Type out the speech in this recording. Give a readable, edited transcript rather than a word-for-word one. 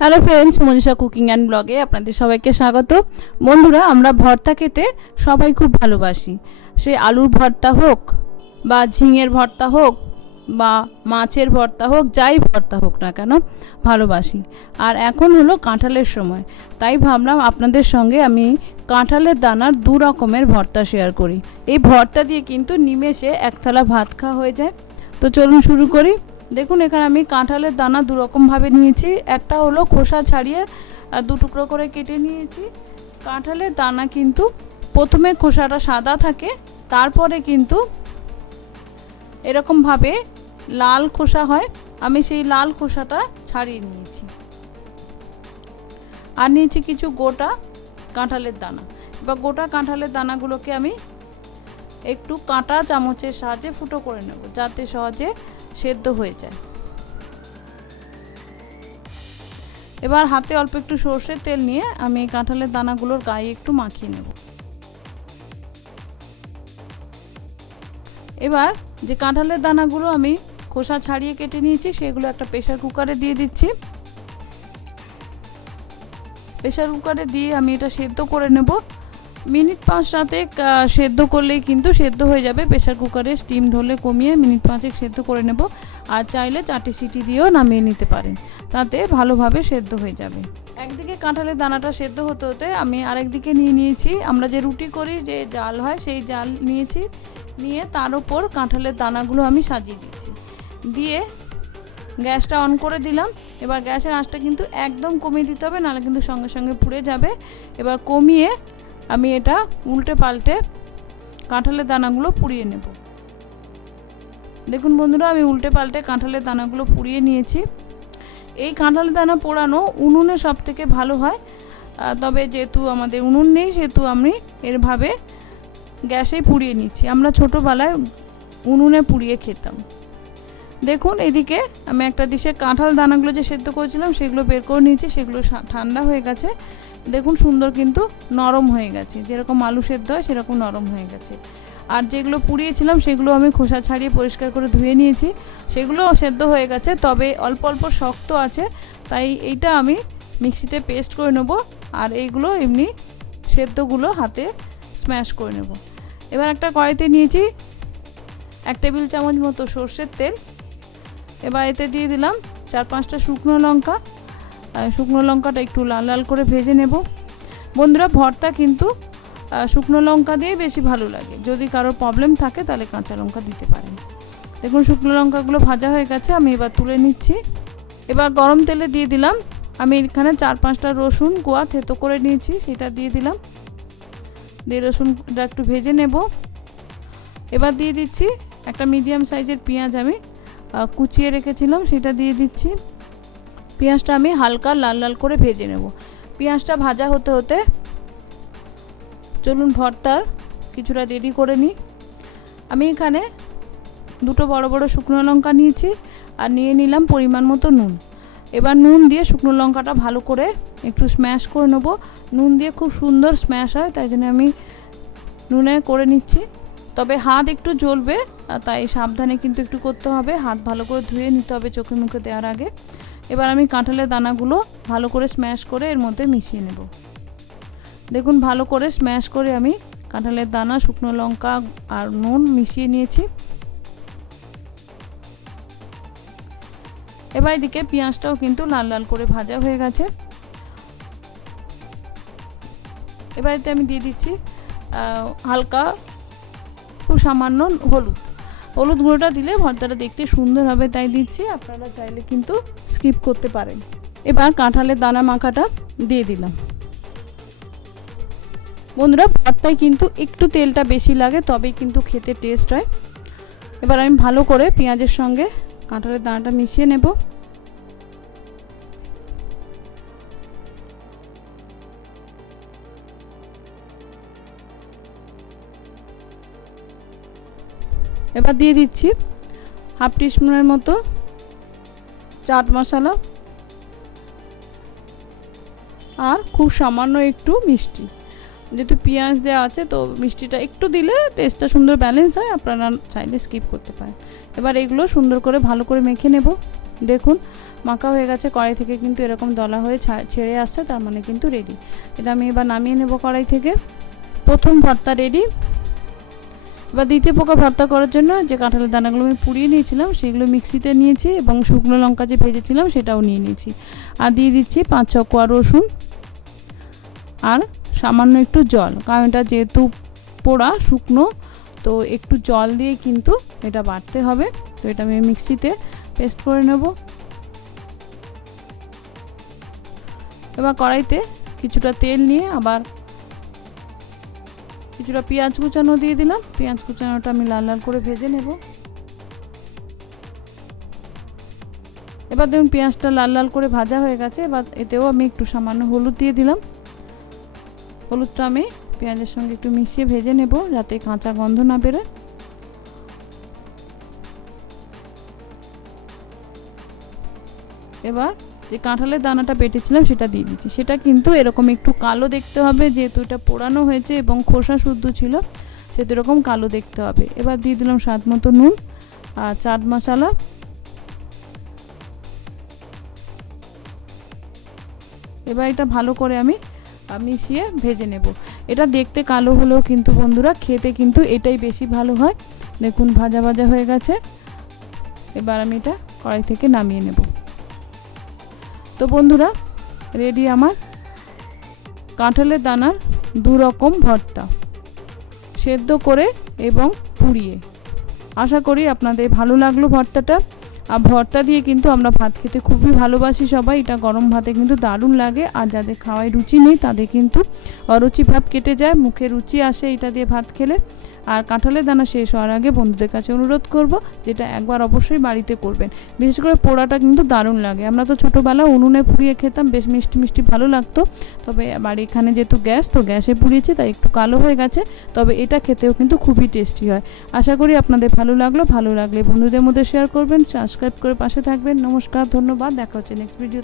Hello friends, Manisha cooking and ব্লগে আপনাদের সবাইকে স্বাগত। বন্ধুরা, আমরা ভর্তা খেতে সবাই খুব ভালোবাসি। সে আলুর ভর্তা হোক বা ঝিঙের ভর্তা হোক বা মাছের ভর্তা হোক, যাই ভর্তা হোক না কেন ভালোবাসি। আর এখন হলো কাঁঠালের সময়, তাই ভাবলাম আপনাদের সঙ্গে আমি কাঁঠালের দানার দু রকমের ভর্তা শেয়ার করি। এই ভর্তা দিয়ে কিন্তু নিমেষে এক থালা ভাত খাওয়া হয়ে যায়। তো চলুন শুরু করি। দেখুন, এখানে আমি কাঁঠালের দানা দু রকমভাবে নিয়েছি। একটা হলো খোসা ছাড়িয়ে দু টুকরো করে কেটে নিয়েছি। কাঁঠালের দানা কিন্তু প্রথমে খোসাটা সাদা থাকে, তারপরে কিন্তু এরকমভাবে লাল খোসা হয়। আমি সেই লাল খোসাটা ছাড়িয়ে নিয়েছি। আর নিয়েছি কিছু গোটা কাঁঠালের দানা। এবার গোটা কাঁঠালের দানাগুলোকে আমি একটু কাঁটা চামচের সাহায্যে ফুটো করে নেব, যাতে সহজে সেদ্ধ হয়ে যায়। এবার হাতে অল্প একটু সর্ষের তেল নিয়ে আমি কাঁঠালের দানাগুলোর গায়ে একটু মাখিয়ে নেব। এবার যে কাঁঠালের দানাগুলো আমি খোসা ছাড়িয়ে কেটে নিয়েছি, সেগুলো একটা প্রেসার কুকারে দিয়ে দিচ্ছি। প্রেসার কুকারে দিয়ে আমি এটা সেদ্ধ করে নেব। মিনিট 5-7 সেদ্ধ করলেই কিন্তু সেদ্ধ হয়ে যাবে। প্রেসার কুকারে স্টিম ধরলে কমিয়ে মিনিট 5 সেদ্ধ করে নেব। আর চাইলে 4টে সিটি দিয়েও নামিয়ে নিতে পারেন, তাতে ভালোভাবে সেদ্ধ হয়ে যাবে। একদিকে কাঁঠালের দানাটা সেদ্ধ হতে হতে আমি আরেকদিকে নিয়েছি, আমরা যে রুটি করি যে জাল হয় সেই জাল নিয়েছি। নিয়ে তার উপর কাঁঠালের দানাগুলো আমি সাজিয়ে দিচ্ছি, দিয়ে গ্যাসটা অন করে দিলাম। এবার গ্যাসের আঁচটা কিন্তু একদম কমিয়ে দিতে হবে, নাহলে কিন্তু সঙ্গে সঙ্গে পুড়ে যাবে। এবার কমিয়ে আমি এটা উল্টে পাল্টে কাঁঠালের দানাগুলো পুড়িয়ে নেব। দেখুন বন্ধুরা, আমি উল্টে পাল্টে কাঁঠালের দানাগুলো পুড়িয়ে নিয়েছি। এই কাঁঠালের দানা পোড়ানো উনুনে সব থেকে ভালো হয়, তবে যেহেতু আমাদের উনুন নেই সেহেতু আমি এরভাবে গ্যাসেই পুড়িয়ে নিচ্ছি। আমরা ছোটোবেলায় উনুনে পুড়িয়ে খেতাম। দেখুন, এদিকে আমি একটা ডিশে কাঁঠাল দানাগুলো যে সেদ্ধ করেছিলাম সেগুলো বের করে নিয়েছি। সেগুলো ঠান্ডা হয়ে গেছে। দেখুন, সুন্দর কিন্তু নরম হয়ে গেছে, যেরকম আলু সেদ্ধ হয় সেরকম নরম হয়ে গেছে। আর যেগুলো পুড়িয়েছিলাম সেগুলো আমি খোসা ছাড়িয়ে পরিষ্কার করে ধুয়ে নিয়েছি। সেগুলো সেদ্ধ হয়ে গেছে, তবে অল্প অল্প শক্ত আছে, তাই এইটা আমি মিক্সিতে পেস্ট করে নেব। আর এইগুলো এমনি সেদ্ধগুলো হাতে স্ম্যাশ করে নেব। এবার একটা কড়াইতে নিয়েছি 1 টেবিল চামচ মতো সর্ষের তেল। এবার এতে দিয়ে দিলাম 4-5টা শুকনো লঙ্কা। শুকনো লঙ্কাটা একটু লাল লাল করে ভেজে নেব। বন্ধুরা, ভর্তা কিন্তু শুকনো লঙ্কা দিয়ে বেশি ভালো লাগে। যদি কারোর প্রবলেম থাকে তাহলে কাঁচা লঙ্কা দিতে পারেন। দেখুন, শুকনো লঙ্কাগুলো ভাজা হয়ে গেছে, আমি এবার তুলে নিচ্ছি। এবার গরম তেলে দিয়ে দিলাম, আমি এখানে 4-5টা রসুন কোয়া থেতো করে নিয়েছি, সেটা দিয়ে দিলাম। দিয়ে রসুনটা একটু ভেজে নেব। এবার দিয়ে দিচ্ছি একটা মিডিয়াম সাইজের পেঁয়াজ আমি কুচিয়ে রেখেছিলাম, সেটা দিয়ে দিচ্ছি। পেঁয়াজটা আমি হালকা লাল লাল করে ভেজে নেব। পেঁয়াজটা ভাজা হতে হতে চলুন ভর্তার কিছুটা রেডি করে নিই। আমি এখানে 2টো বড় বড় শুকনো লঙ্কা নিয়েছি আর নিয়ে নিলাম পরিমাণ মতো নুন। এবার নুন দিয়ে শুকনো লঙ্কাটা ভালো করে একটু স্ম্যাশ করে নেব। নুন দিয়ে খুব সুন্দর স্ম্যাশ হয়, তাই জন্য আমি নুনে করে নিচ্ছি। তবে হাত একটু জ্বলবে, তাই সাবধানে কিন্তু একটু করতে হবে। হাত ভালো করে ধুয়ে নিতে হবে চোখে মুখে দেওয়ার আগে। এবার আমি কাঁঠালের দানাগুলো ভালো করে স্ম্যাশ করে এর মধ্যে মিশিয়ে নেব। দেখুন, ভালো করে স্ম্যাশ করে আমি কাঁঠালের দানা, শুকনো লঙ্কা আর নুন মিশিয়ে নিয়েছি। এবার এদিকে পেঁয়াজটাও কিন্তু লাল লাল করে ভাজা হয়ে গেছে। এবার এতে আমি দিয়ে দিচ্ছি হালকা খুব সামান্য হলুদ গুঁড়োটা দিলে ভর্তাটা দেখতে সুন্দর হবে, তাই দিচ্ছি। আপনারা চাইলে কিন্তু স্কিপ করতে পারেন। এবার কাঁঠালের দানা মাখাটা দিয়ে দিলাম। বন্ধুরা, ভর্তায় কিন্তু একটু তেলটা বেশি লাগে, তবেই কিন্তু খেতে টেস্ট হয়। এবার আমি ভালো করে পেঁয়াজের সঙ্গে কাঁঠালের দানাটা মিশিয়ে নেব। এবার দিয়ে দিচ্ছি 1/2 টিস্পুনের মতো চাট মশলা আর খুব সামান্য একটু মিষ্টি। যেহেতু পেঁয়াজ দেওয়া আছে তো মিষ্টিটা একটু দিলে টেস্টটা সুন্দর ব্যালেন্স হয়, আপনারা চাইলে স্কিপ করতে পারেন। এবার এগুলো সুন্দর করে ভালো করে মেখে নেব। দেখুন, মাখা হয়ে গেছে, কড়াই থেকে কিন্তু এরকম দলা হয়ে ছেড়ে আসছে, তার মানে কিন্তু রেডি। এটা আমি এবার নামিয়ে নেব কড়াই থেকে। প্রথম ভর্তা রেডি। এবার দ্বিতীয় প্রকার ভর্তা করার জন্য যে কাঁঠালের দানাগুলো আমি পুড়িয়ে নিয়েছিলাম সেগুলো মিক্সিতে নিয়েছি এবং শুকনো লঙ্কা যে ভেজেছিলাম সেটাও নিয়ে নিয়েছি। আর দিয়ে দিচ্ছি 5-6 কোয়া রসুন আর সামান্য একটু জল, কারণ এটা যেহেতু পোড়া শুকনো, তো একটু জল দিয়ে কিন্তু এটা বাটতে হবে। তো এটা আমি মিক্সিতে পেস্ট করে নেব। এবার কড়াইতে কিছুটা তেল নিয়ে আবার কিছুটা পেঁয়াজ কুচানো দিয়ে দিলাম। পেঁয়াজ কুচানোটা আমি লাল লাল করে ভেজে নেব। এবার দেখুন পেঁয়াজটা লাল লাল করে ভাজা হয়ে গেছে। এবার এতেও আমি একটু সামান্য হলুদ দিয়ে দিলাম। হলুদটা আমি পেঁয়াজের সঙ্গে একটু মিশিয়ে ভেজে নেব যাতে কাঁচা গন্ধ না বেরোয়। এবার যে কাঁঠালের দানাটা বেটেছিলাম সেটা দিয়ে দিচ্ছি। সেটা কিন্তু এরকম একটু কালো দেখতে হবে, যেহেতু এটা পোড়ানো হয়েছে এবং খোসা শুদ্ধ ছিল, সেটা এরকম কালো দেখতে হবে। এবার দিয়ে দিলাম স্বাদ মতো নুন আর চাট মশলা। এবার এটা ভালো করে আমি মিশিয়ে ভেজে নেব। এটা দেখতে কালো হলেও কিন্তু বন্ধুরা খেতে কিন্তু এটাই বেশি ভালো হয়। দেখুন ভাজা ভাজা হয়ে গেছে। এবার আমি এটা কড়াই থেকে নামিয়ে নেব। তো বন্ধুরা রেডি আমার কাঁঠালের দানার 2 রকম ভর্তা, সেদ্ধ করে এবং পুড়িয়ে। আশা করি আপনাদের ভালো লাগলো ভর্তাটা। আর ভর্তা দিয়ে কিন্তু আমরা ভাত খেতে খুবই ভালোবাসি সবাই। এটা গরম ভাতে কিন্তু দারুণ লাগে। আর যাদের খাওয়ায় রুচি নেই তাদের কিন্তু অরুচি ভাব কেটে যায়, মুখে রুচি আসে এটা দিয়ে ভাত খেলে। আর কাঁঠালের দানা শেষ হওয়ার আগে বন্ধুদের কাছে অনুরোধ করব যেটা একবার অবশ্যই বাড়িতে করবেন। বিশেষ করে পোড়াটা কিন্তু দারুণ লাগে। আমরা তো ছোটোবেলা উনুনে পুড়িয়ে খেতাম, বেশ মিষ্টি মিষ্টি ভালো লাগতো। তবে বাড়ি এখানে যেহেতু গ্যাস, তো গ্যাসে পুড়িয়েছি তাই একটু কালো হয়ে গেছে। তবে এটা খেতেও কিন্তু খুবই টেস্টি হয়। আশা করি আপনাদের ভালো লাগলো। ভালো লাগলে বন্ধুদের মধ্যে শেয়ার করবেন, সাবস্ক্রাইব করে পাশে থাকবেন। নমস্কার, ধন্যবাদ, দেখা হচ্ছে নেক্সট ভিডিও।